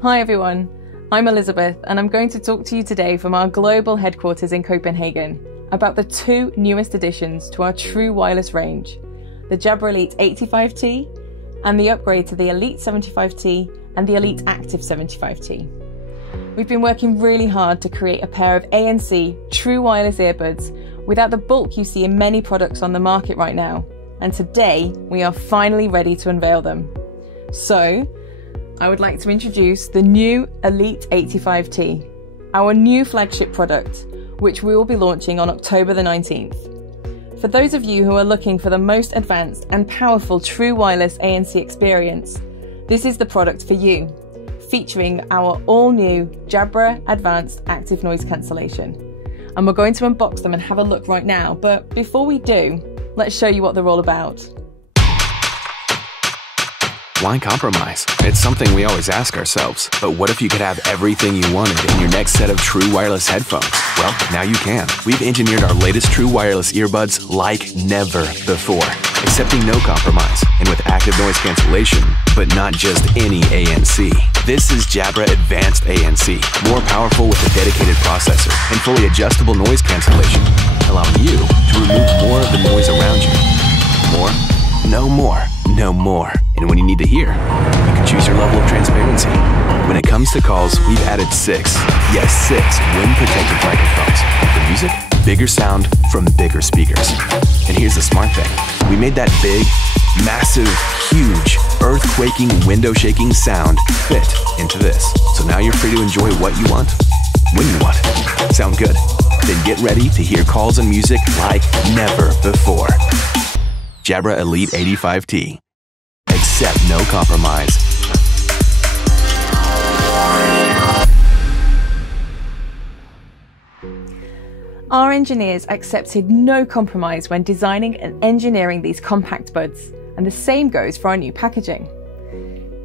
Hi everyone, I'm Elizabeth and I'm going to talk to you today from our global headquarters in Copenhagen about the two newest additions to our true wireless range, the Jabra Elite 85T and the upgrade to the Elite 75T and the Elite Active 75T. We've been working really hard to create a pair of ANC true wireless earbuds without the bulk you see in many products on the market right now, and today we are finally ready to unveil them. So, I would like to introduce the new Elite 85T, our new flagship product, which we will be launching on October the 19th. For those of you who are looking for the most advanced and powerful true wireless ANC experience, this is the product for you, featuring our all-new Jabra Advanced Active Noise Cancellation. And we're going to unbox them and have a look right now, but before we do, let's show you what they're all about. Why compromise? It's something we always ask ourselves. But what if you could have everything you wanted in your next set of true wireless headphones? Well, now you can. We've engineered our latest true wireless earbuds like never before, accepting no compromise and with active noise cancellation, but not just any ANC. This is Jabra Advanced ANC, more powerful with a dedicated processor and fully adjustable noise cancellation, allowing you to remove more of the noise around you. More? No more. No more. And when you need to hear, you can choose your level of transparency. When it comes to calls, we've added 6 wind-protected microphones. And for music, bigger sound from bigger speakers. And here's the smart thing. We made that big, massive, huge, earth-quaking, window-shaking sound fit into this. So now you're free to enjoy what you want, when you want. Sound good? Then get ready to hear calls and music like never before. Jabra Elite 85T. Accept no compromise. Our engineers accepted no compromise when designing and engineering these compact buds, and the same goes for our new packaging.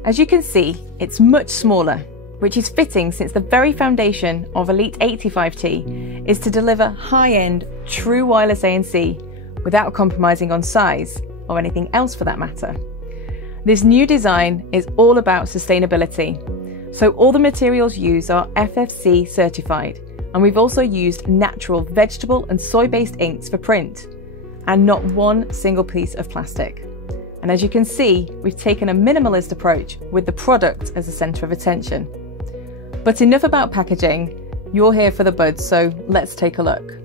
As you can see, it's much smaller, which is fitting since the very foundation of Elite 85T is to deliver high-end, true wireless ANC without compromising on size, or anything else for that matter. This new design is all about sustainability, so all the materials used are FSC certified, and we've also used natural vegetable and soy-based inks for print, and not one single piece of plastic. And as you can see, we've taken a minimalist approach with the product as the centre of attention. But enough about packaging, you're here for the buds, so let's take a look.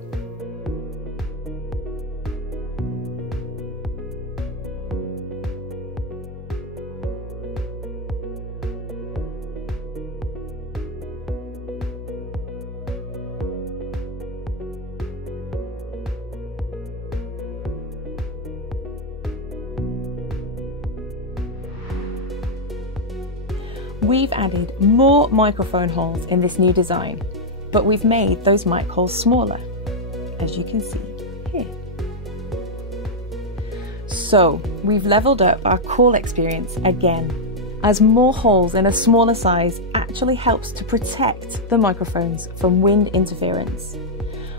We've added more microphone holes in this new design, but we've made those mic holes smaller, as you can see here. So we've leveled up our call experience again, as more holes in a smaller size actually helps to protect the microphones from wind interference.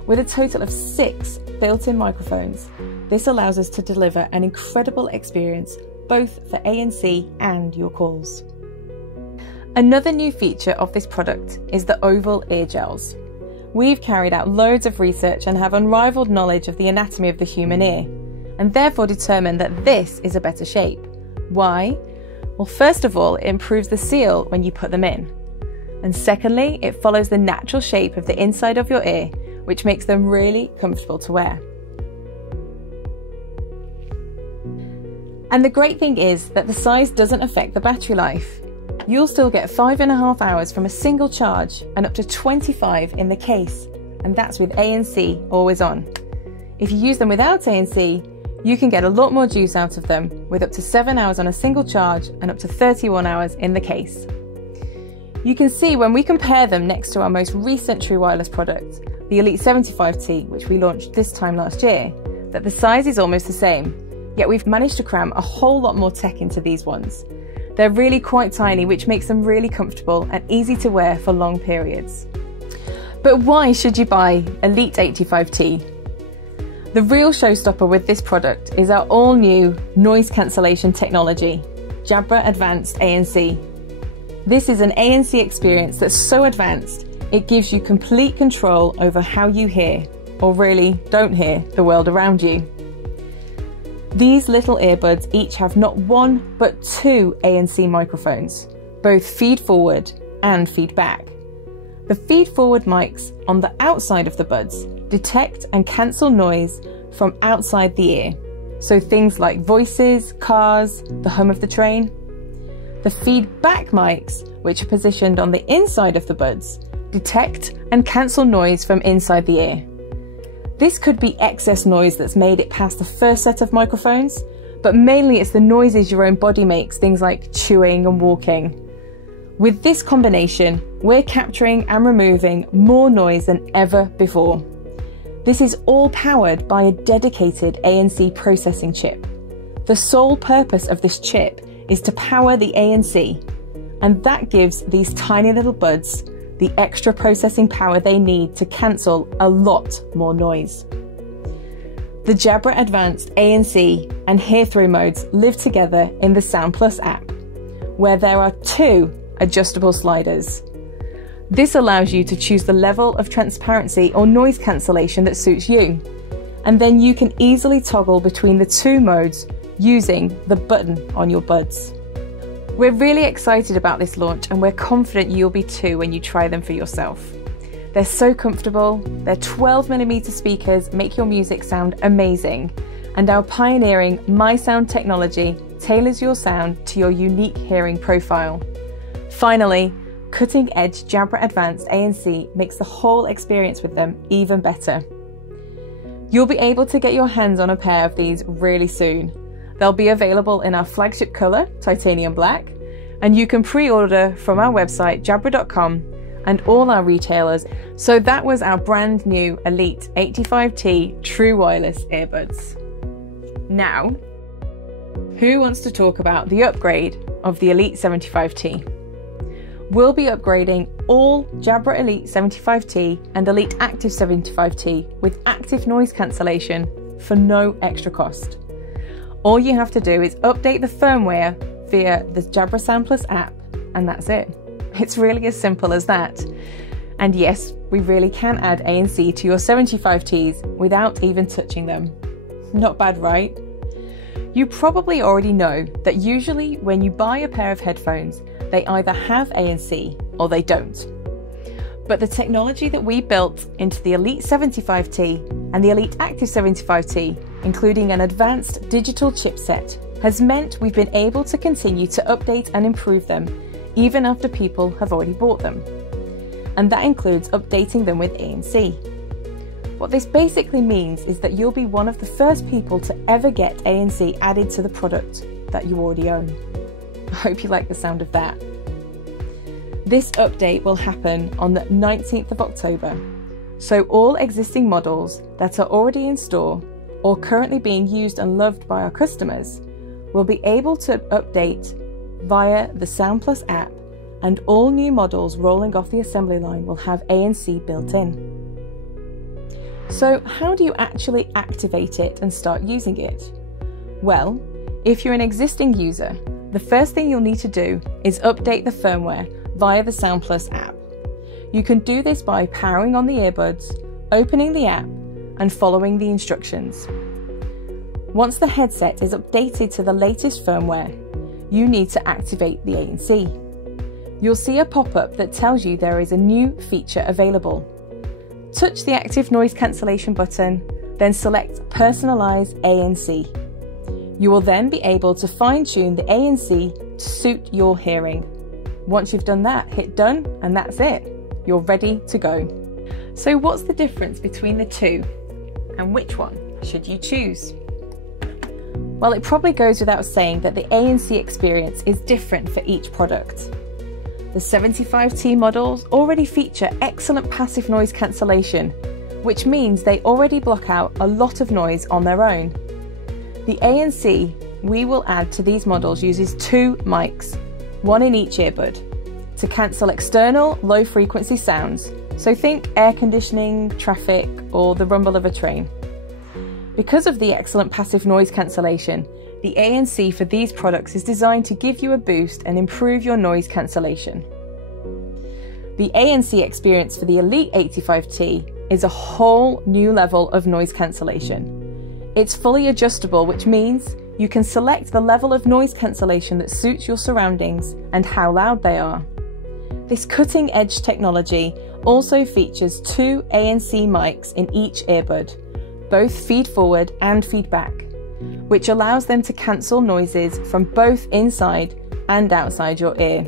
With a total of 6 built-in microphones, this allows us to deliver an incredible experience both for ANC and your calls. Another new feature of this product is the oval ear gels. We've carried out loads of research and have unrivaled knowledge of the anatomy of the human ear, and therefore determined that this is a better shape. Why? Well, first of all, it improves the seal when you put them in. And secondly, it follows the natural shape of the inside of your ear, which makes them really comfortable to wear. And the great thing is that the size doesn't affect the battery life. You'll still get 5.5 hours from a single charge and up to 25 in the case, and that's with ANC always on. If you use them without ANC, you can get a lot more juice out of them with up to 7 hours on a single charge and up to 31 hours in the case. You can see when we compare them next to our most recent true wireless product, the Elite 75T, which we launched this time last year, that the size is almost the same, yet we've managed to cram a whole lot more tech into these ones. They're really quite tiny, which makes them really comfortable and easy to wear for long periods. But why should you buy Elite 85T? The real showstopper with this product is our all-new noise cancellation technology, Jabra Advanced ANC. This is an ANC experience that's so advanced, it gives you complete control over how you hear, or really don't hear, the world around you. These little earbuds each have not one, but two ANC microphones, both feed forward and feed back. The feed forward mics on the outside of the buds detect and cancel noise from outside the ear, so things like voices, cars, the hum of the train. The feedback mics, which are positioned on the inside of the buds, detect and cancel noise from inside the ear. This could be excess noise that's made it past the first set of microphones, but mainly it's the noises your own body makes, things like chewing and walking. With this combination, we're capturing and removing more noise than ever before. This is all powered by a dedicated ANC processing chip. The sole purpose of this chip is to power the ANC, and that gives these tiny little buds the extra processing power they need to cancel a lot more noise. The Jabra Advanced ANC and hear-through modes live together in the Sound Plus app, where there are two adjustable sliders. This allows you to choose the level of transparency or noise cancellation that suits you, and then you can easily toggle between the two modes using the button on your buds. We're really excited about this launch, and we're confident you'll be too when you try them for yourself. They're so comfortable, their 12mm speakers make your music sound amazing, and our pioneering MySound technology tailors your sound to your unique hearing profile. Finally, cutting-edge Jabra Advanced ANC makes the whole experience with them even better. You'll be able to get your hands on a pair of these really soon. They'll be available in our flagship colour, titanium black, and you can pre-order from our website jabra.com and all our retailers. So that was our brand new Elite 85T True Wireless earbuds. Now, who wants to talk about the upgrade of the Elite 75T? We'll be upgrading all Jabra Elite 75T and Elite Active 75T with Active Noise Cancellation for no extra cost. All you have to do is update the firmware via the Jabra Sound Plus app, and that's it. It's really as simple as that. And yes, we really can add ANC to your 75Ts without even touching them. Not bad, right? You probably already know that usually when you buy a pair of headphones, they either have ANC or they don't. But the technology that we built into the Elite 75T and the Elite Active 75T, including an advanced digital chipset, has meant we've been able to continue to update and improve them even after people have already bought them. And that includes updating them with ANC. What this basically means is that you'll be one of the first people to ever get ANC added to the product that you already own. I hope you like the sound of that. This update will happen on the 19th of October, so all existing models that are already in store or currently being used and loved by our customers will be able to update via the Sound Plus app, and all new models rolling off the assembly line will have ANC built in. So how do you actually activate it and start using it? Well, if you're an existing user, the first thing you'll need to do is update the firmware via the Sound Plus app. You can do this by powering on the earbuds, opening the app, and following the instructions. Once the headset is updated to the latest firmware, you need to activate the ANC. You'll see a pop-up that tells you there is a new feature available. Touch the Active Noise Cancellation button, then select Personalize ANC. You will then be able to fine-tune the ANC to suit your hearing. Once you've done that, hit done, and that's it. You're ready to go. So what's the difference between the two, and which one should you choose? Well, it probably goes without saying that the ANC experience is different for each product. The 75T models already feature excellent passive noise cancellation, which means they already block out a lot of noise on their own. The ANC we will add to these models uses two mics, one in each earbud, to cancel external low-frequency sounds, so think air conditioning, traffic, or the rumble of a train. Because of the excellent passive noise cancellation, The ANC for these products is designed to give you a boost and improve your noise cancellation. The ANC experience for the Elite 85T is a whole new level of noise cancellation. It's fully adjustable, which means you can select the level of noise cancellation that suits your surroundings and how loud they are. This cutting-edge technology also features 2 ANC mics in each earbud, both feed forward and feed back, which allows them to cancel noises from both inside and outside your ear.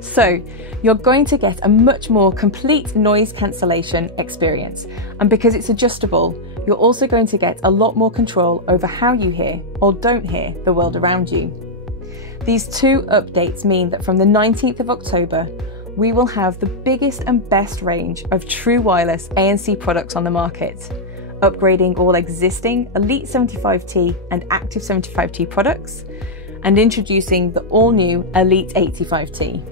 So, you're going to get a much more complete noise cancellation experience, and because it's adjustable, you're also going to get a lot more control over how you hear or don't hear the world around you. These 2 updates mean that from the 19th of October, we will have the biggest and best range of true wireless ANC products on the market, upgrading all existing Elite 75T and Active 75T products, and introducing the all-new Elite 85T.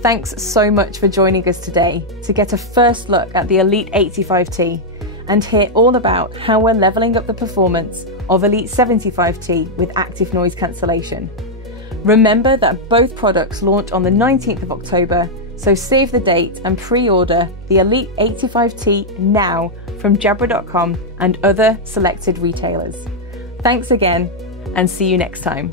Thanks so much for joining us today to get a first look at the Elite 85T and hear all about how we're leveling up the performance of Elite 75T with Active Noise Cancellation. Remember that both products launch on the 19th of October, so save the date and pre-order the Elite 85T now from Jabra.com and other selected retailers. Thanks again, and see you next time.